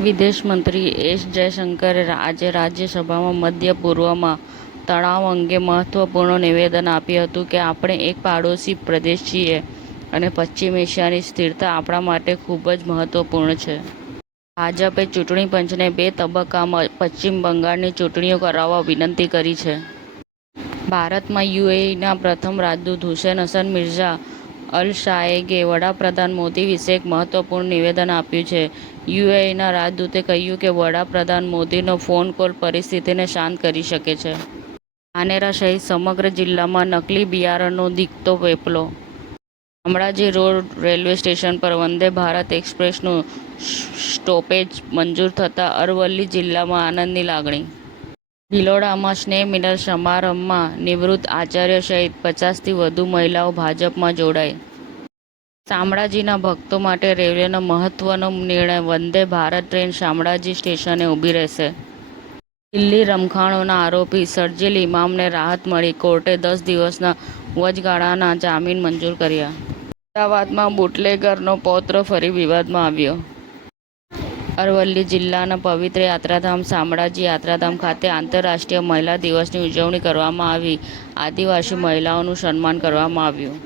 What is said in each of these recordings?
વિદેશ મંત્રી એસ જયશંકરે આજે રાજ્યસભામાં મધ્ય પૂર્વમાં તણાવ અંગે મહત્વપૂર્ણ નિવેદન આપ્યું હતું કે આપણે એક પાડોશી પ્રદેશ છીએ અને પશ્ચિમ એશિયાની સ્થિરતા આપણા માટે ખૂબ જ મહત્વપૂર્ણ છે. ભાજપે ચૂંટણી પંચને 2 તબક્કામાં પશ્ચિમ બંગાળની ચૂંટણીઓ કરાવવા વિનંતી કરી છે. ભારતમાં યુએઈના પ્રથમ રાજદૂત હુસેન હસન મિર્ઝા અલ શાયેગે વડાપ્રધાન મોદી વિશે એક મહત્વપૂર્ણ નિવેદન આપ્યું છે. યુએઈના રાજદૂતે કહ્યું કે વડાપ્રધાન મોદીનો ફોન કોલ પરિસ્થિતિને શાંત કરી શકે છે. ધાનેરા સહિત સમગ્ર જિલ્લામાં નકલી બિયારણનો દીકતો વેપલો. શામળાજી રોડ રેલવે સ્ટેશન પર વંદે ભારત એક્સપ્રેસનું સ્ટોપેજ મંજૂર થતાં અરવલ્લી જિલ્લામાં આનંદની લાગણી. ભિલોડામાં સ્નેહ મિલન સમારંભમાં નિવૃત્ત આચાર્ય સહિત 50થી વધુ મહિલાઓ ભાજપમાં જોડાઈ. શામળાજીના ભક્તો માટે રેલવેનો મહત્વનો નિર્ણય, વંદે ભારત ટ્રેન શામળાજી સ્ટેશને ઊભી રહેશે. દિલ્હી રમખાણોના આરોપી શરજીલ ઇમામને રાહત મળી, કોર્ટે 10 દિવસના વચગાળાના જામીન મંજૂર કર્યા. અમદાવાદમાં બુટલેગરનો પૌત્ર ફરી વિવાદમાં આવ્યો. અરવલ્લી જિલ્લાના પવિત્ર યાત્રાધામ શામળાજી યાત્રાધામ ખાતે આંતરરાષ્ટ્રીય મહિલા દિવસની ઉજવણી કરવામાં આવી. આદિવાસી મહિલાઓનું સન્માન કરવામાં આવ્યું.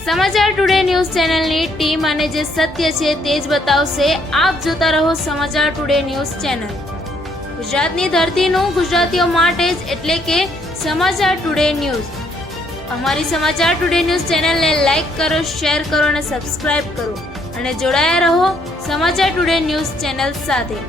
સમાચાર ટુડે ન્યૂઝ ચેનલની ટીમ અને જે સત્ય છે તે જ બતાવશે. આપ જોતા રહો સમાચાર ટુડે ન્યૂઝ ચેનલ. ગુજરાતની ધરતીનું ગુજરાતીઓ માટે જ, એટલે કે સમાચાર ટુડે ન્યૂઝ. અમારી સમાચાર ટુડે ન્યૂઝ ચેનલને લાઈક કરો, શેર કરો અને સબસ્ક્રાઇબ કરો અને જોડાયા રહો સમાચાર ટુડે ન્યૂઝ ચેનલ સાથે.